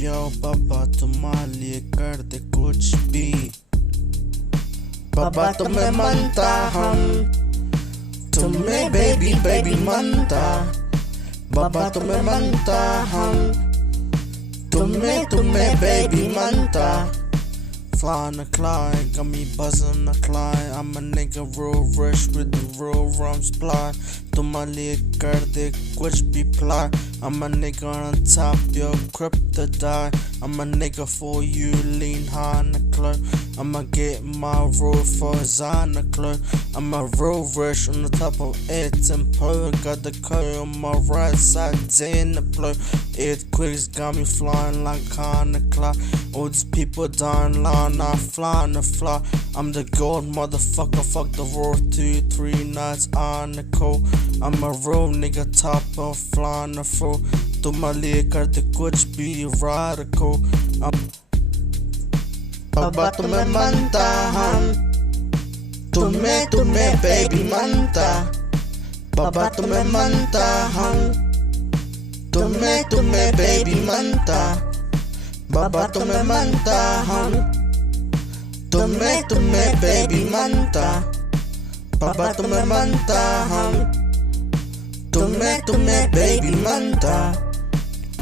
यो बाबा तुम्हारे लिए कर दे कुछ भी। बाबा तुम्हें मानता हम, तुम्हें बेबी बेबी मानता। बाबा तुम्हें मानता हम, तुम्हें बेबी मानता। Flying the climb, got me buzzing the climb. I'm a nigga real rich with the real rum supply. तुम्हारे कर दे कुछ भी fly. I'm a nigga on top, your kryptonite. I'm a nigga for you, lean high in the club. I'ma get my roll for on the club. I'm a real rich on the top of it and pearl. Got the curry on my right side, in the plug. It quicks got me flying like on the clock. All these people dying line, I fly on the fly. I'm the gold motherfucker, fuck the world 2-3 nights on the cold. I'm a real nigga, top of flying the floor. तुम्हारे लिए करते कुछ भी radical. बाबा तुम्हें मानता हम, तुम्हें baby मानता। बाबा तुम्हें मानता हम, तुम्हें बेबी मानता। बाबा तुम्हें मानता हम, तुम्हें बेबी मानता। बाबा तुम्हें मानता हम, तुम्हें बेबी मानता।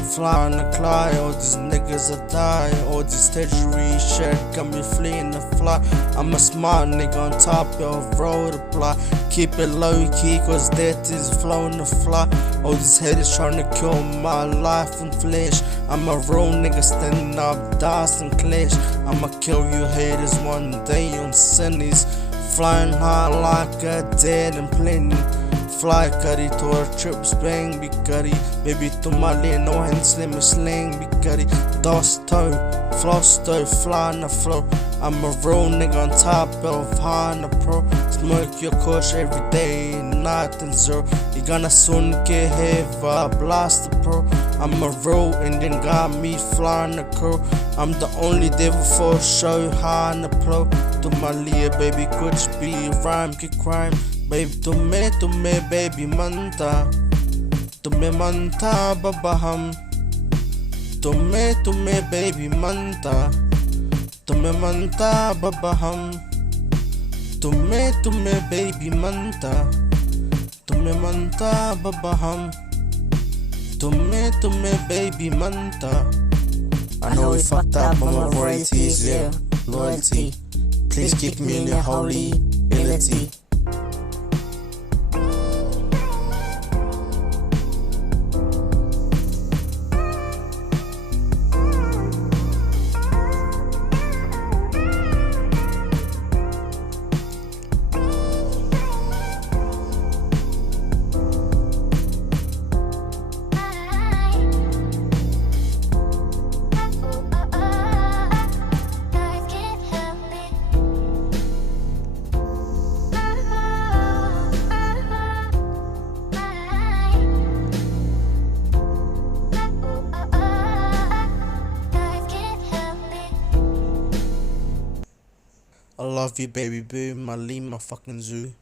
Flying the climb, all these niggas are dying. All this treasury shit got me fleeing the fly. I'm a smart nigga on top of road apply. Keep it low key cause that is flowing the fly. All these haters trying to kill my life in flesh. I'm a real nigga standing up, dice and clash. I'ma kill you haters one day on Sundays. Flying high like a dead and plenty. Fly करी थोड़ा trips bang भी करी baby तुम्हारे लिए no hands let me sling भी करी dosto flosto fly on the floor. I'm a real nigga on top of high on the pro. Smoke your kush every day, nothing zero. You gonna soon get hit by blast the pro. I'm a real Indian, got me flying the crow. I'm the only devil for show high on the pro. तुम्हारे लिए baby कुछ भी rhyme के crime. Baby तुम्हें baby मानता, तुम्हें मानता बाबा हम। तुम्हें baby मानता, तुम्हें मानता बाबा हम। तुम्हें baby मानता, तुम्हें मानता बाबा हम। तुम्हें baby मानता। I know we fucked up on my royalties, yeah, loyalty. Please keep me in your holy ability. I love you, baby boo. My Lima fucking zoo.